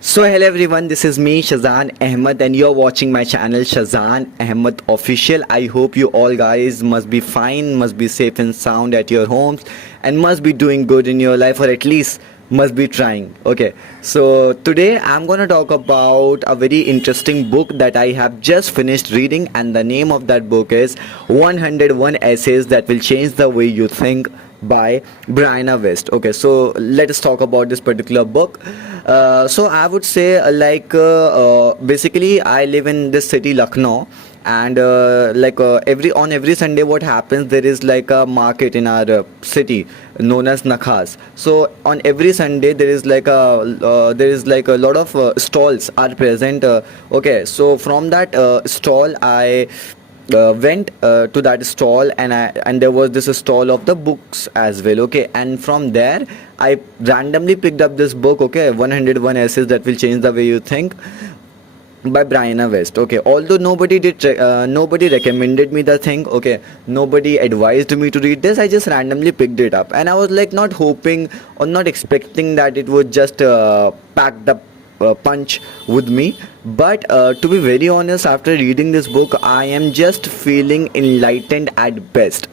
So hello everyone, this is me Shazan Ahmed and you're watching my channel Shazan Ahmed Official. I hope you all guys must be fine, must be safe and sound at your homes and must be doing good in your life, or at least must be trying. Okay, so today I'm gonna talk about a very interesting book that I have just finished reading, and the name of that book is 101 Essays That Will Change the Way You Think by Brianna West. Okay, so let us talk about this particular book. So I would say basically I live in this city Lucknow, and every Sunday what happens, there is like a market in our city known as Nakhas. So on every Sunday there is like a lot of stalls are present. Okay, so from that stall I went to that stall, and there was this stall of the books as well. Okay, and from there I randomly picked up this book. Okay, 101 Essays That Will Change the Way You Think by Brianna West. Okay, although nobody recommended me the thing. Okay, nobody advised me to read this. I just randomly picked it up, and I was like not hoping or not expecting that it would just pack the punch with me. But to be very honest, after reading this book, I am just feeling enlightened at best,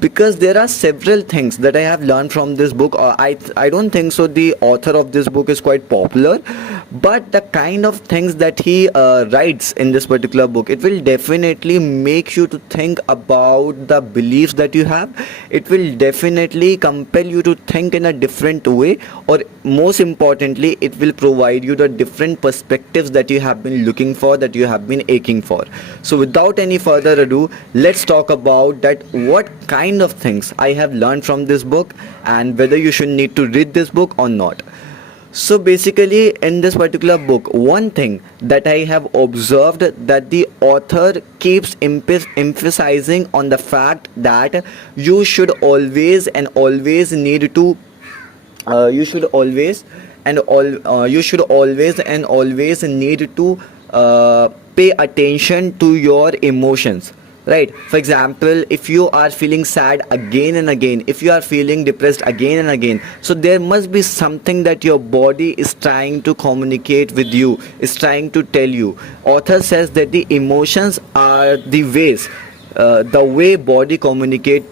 because there are several things that I have learned from this book. I don't think so the author of this book is quite popular, but the kind of things that he writes in this particular book, it will definitely make you to think about the beliefs that you have. It will definitely compel you to think in a different way, or most importantly it will provide you the different perspectives that you have been looking for, that you have been aching for. So without any further ado, let's talk about that, what kind of things I have learned from this book, and whether you should need to read this book or not. So basically in this particular book, one thing that I have observed, that the author keeps emphasizing on the fact that you should always and always need to you should always and all you should always and always need to pay attention to your emotions, right? For example, if you are feeling sad again and again, if you are feeling depressed again and again, so there must be something that your body is trying to communicate with you, is trying to tell you. Author says that the emotions are the ways, the way body communicate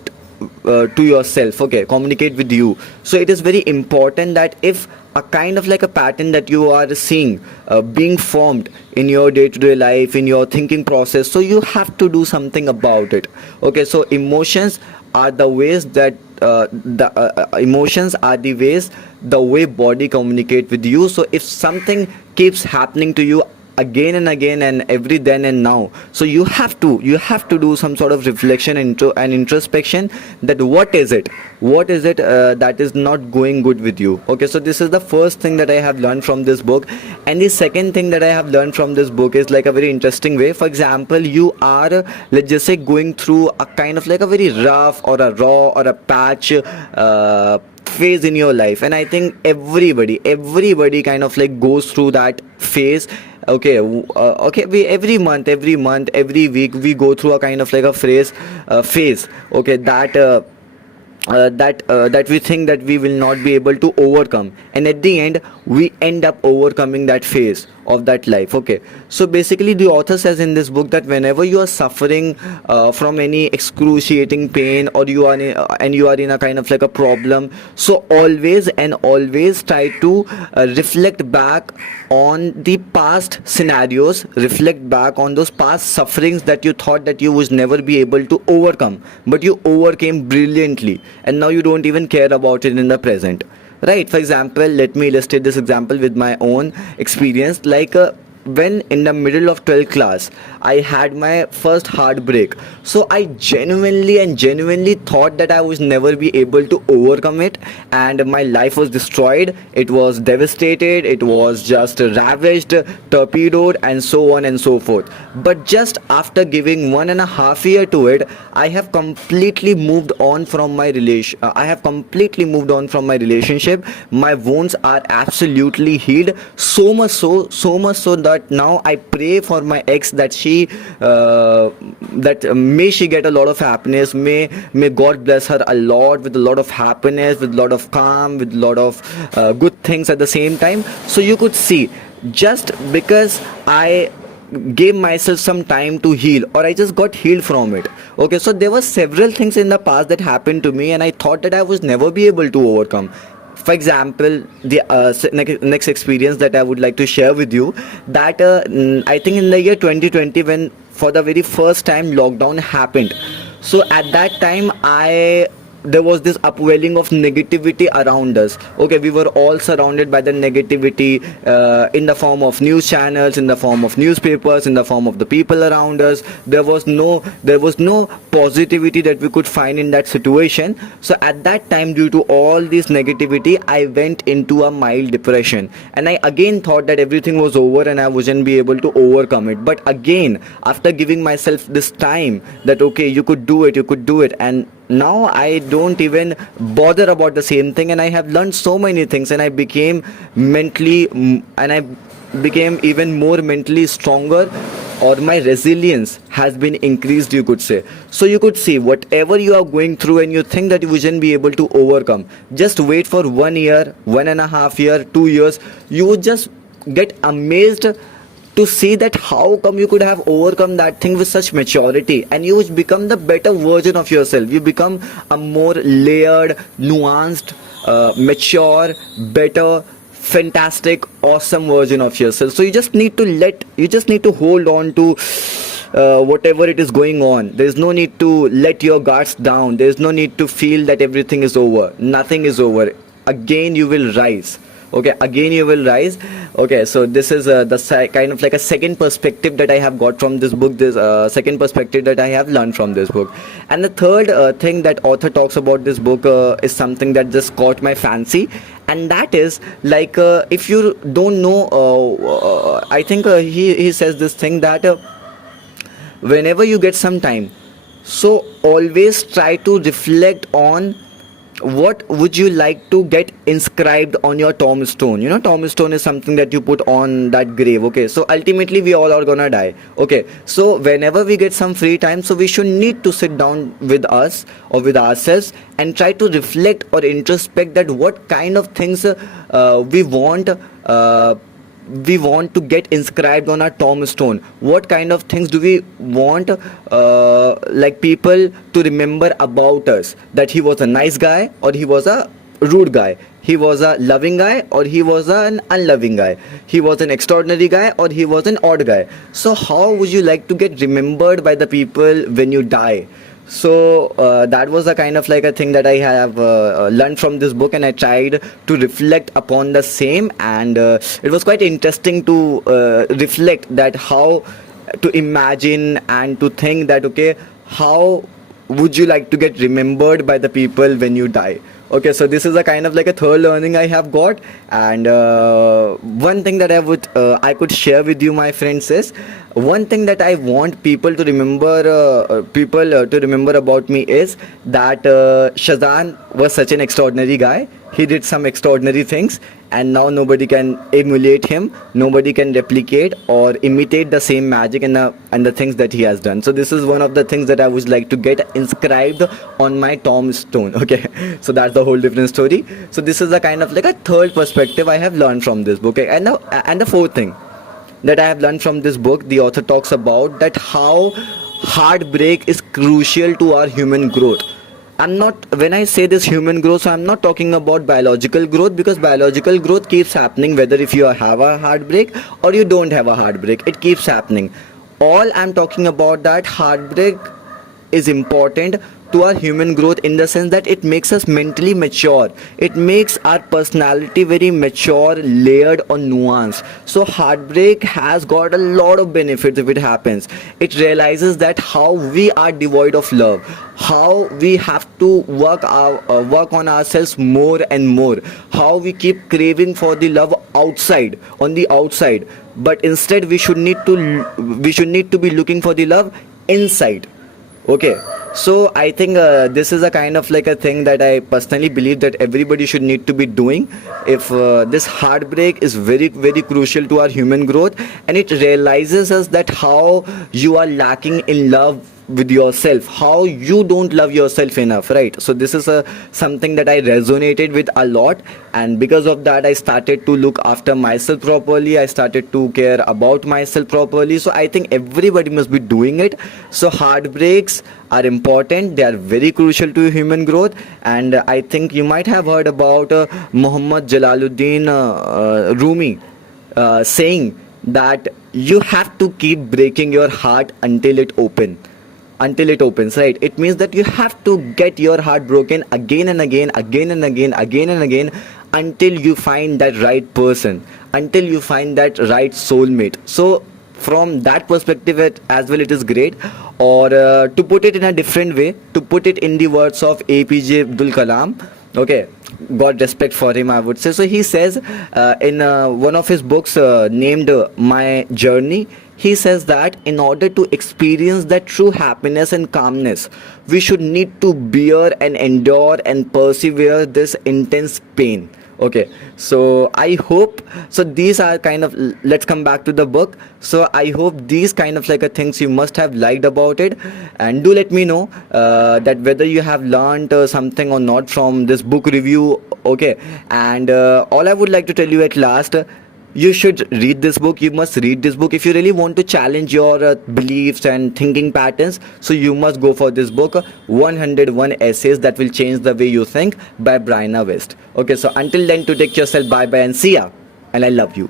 to yourself. Okay, communicate with you. So it is very important that if a kind of like a pattern that you are seeing being formed in your day-to-day life, in your thinking process, so you have to do something about it. Okay, so emotions are the ways that the emotions are the ways, the way body communicate with you. So if something keeps happening to you again and again and every then and now, so you have to do some sort of reflection into and introspection, that what is it that is not going good with you. Okay, so this is the first thing that I have learned from this book. And the second thing that I have learned from this book is like a very interesting way. For example, you are, let's just say, going through a kind of like a very rough or a raw or a patch phase in your life, and I think everybody kind of like goes through that phase. Okay, okay, we every month, every week, we go through a kind of like a phase. Okay, that we think that we will not be able to overcome, and at the end we end up overcoming that phase of that life. Okay, so basically the author says in this book that whenever you are suffering from any excruciating pain, or you are in a kind of like a problem, so always and always try to reflect back on the past scenarios, reflect back on those past sufferings that you thought that you would never be able to overcome, but you overcame brilliantly, and now you don't even care about it in the present, right? For example, let me illustrate this example with my own experience. When in the middle of 12th class I had my first heartbreak, so I genuinely thought that I was never be able to overcome it, and my life was destroyed, it was devastated, it was just ravaged, torpedoed, and so on and so forth. But just after giving 1.5 years to it, I have completely moved on from my relationship. My wounds are absolutely healed, so much so that now I pray for my ex, that may she get a lot of happiness, may God bless her a lot with a lot of happiness, with a lot of calm, with a lot of good things at the same time. So you could see just because I gave myself some time to heal, or I just got healed from it. Okay, so there were several things in the past that happened to me and I thought that I was never be able to overcome. For example, the next experience that I would like to share with you, that I think in the year 2020, when for the very first time lockdown happened, so at that time I there was this upwelling of negativity around us. Okay, we were all surrounded by the negativity, in the form of news channels, in the form of newspapers, in the form of the people around us. There was no positivity that we could find in that situation. So at that time, due to all this negativity, I went into a mild depression, and I again thought that everything was over and I wouldn't be able to overcome it. But again, after giving myself this time, that okay, you could do it, you could do it, and now I don't even bother about the same thing, and I have learned so many things, and I became and I became even more mentally stronger, or my resilience has been increased, you could say. So you could see, whatever you are going through and you think that you wouldn't be able to overcome, just wait for 1 year, 1.5 year, 2 years. You would just get amazed to see that how come you could have overcome that thing with such maturity, and you become the better version of yourself. You become a more layered, nuanced, mature, better, fantastic, awesome version of yourself. So you just need to hold on to whatever it is going on. There is no need to let your guards down. There is no need to feel that everything is over. Nothing is over. Again you will rise. Okay, again you will rise. Okay, so this is kind of like a second perspective that I have got from this book, this second perspective that I have learned from this book. And the third thing that author talks about this book is something that just caught my fancy, and that is like, if you don't know, I think he says this thing that whenever you get some time, so always try to reflect on what would you like to get inscribed on your tombstone. You know, tombstone is something that you put on that grave. Okay, so ultimately we all are gonna die. Okay, so whenever we get some free time, so we should need to sit down with us or with ourselves and try to reflect or introspect that what kind of things we want to get inscribed on our tombstone. What kind of things do we want, like people to remember about us, that he was a nice guy or he was a rude guy, he was a loving guy or he was an unloving guy, he was an extraordinary guy or he was an odd guy. So how would you like to get remembered by the people when you die? So that was a kind of like a thing that I have learned from this book, and I tried to reflect upon the same. And it was quite interesting to reflect that how to imagine and to think that okay, how would you like to get remembered by the people when you die? Okay, so this is a kind of like a third learning I have got. And one thing that I could share with you, my friends, is one thing that I want people to remember, to remember about me, is that Shazan was such an extraordinary guy. He did some extraordinary things, and now nobody can emulate him, nobody can replicate or imitate the same magic and the things that he has done. So this is one of the things that I would like to get inscribed on my tombstone. Okay, so that's the whole different story. So this is a kind of like a third perspective I have learned from this book. Okay, and now, and the fourth thing that I have learned from this book, the author talks about that how heartbreak is crucial to our human growth. When I say this human growth, so I'm not talking about biological growth, because biological growth keeps happening whether if you have a heartbreak or you don't have a heartbreak, it keeps happening. All I'm talking about, that heartbreak is important to our human growth, in the sense that it makes us mentally mature, it makes our personality very mature, layered or nuanced. So heartbreak has got a lot of benefits if it happens. It realizes that how we are devoid of love, how we have to work on ourselves more and more, how we keep craving for the love outside, on the outside, but instead we should need to be looking for the love inside. Okay, so I think this is a kind of like a thing that I personally believe that everybody should need to be doing. If this heartbreak is very very crucial to our human growth, and it realizes us that how you are lacking in love with yourself, how you don't love yourself enough, right? So this is something that I resonated with a lot, and because of that I started to look after myself properly. I started to care about myself properly. So I think everybody must be doing it. So heartbreaks are important, they are very crucial to human growth. And I think you might have heard about Muhammad Jalaluddin Rumi saying that you have to keep breaking your heart until it opens, right? It means that you have to get your heart broken again and again, until you find that right person, until you find that right soulmate. So from that perspective as well, it is great. Or to put it in a different way, to put it in the words of APJ Abdul Kalam, okay, God respect for him, I would say. So he says in one of his books named My Journey, he says that in order to experience that true happiness and calmness, we should need to bear and endure and persevere this intense pain. Okay, so I hope, so these are kind of, let's come back to the book. So I hope these kind of like a things you must have liked about it, and do let me know that whether you have learned something or not from this book review. Okay, and all I would like to tell you at last, you should read this book. You must read this book if you really want to challenge your beliefs and thinking patterns. So you must go for this book, 101 essays that will change the way you think, by Brianna West. Okay, so until then, to take yourself, bye bye and see ya, and I love you.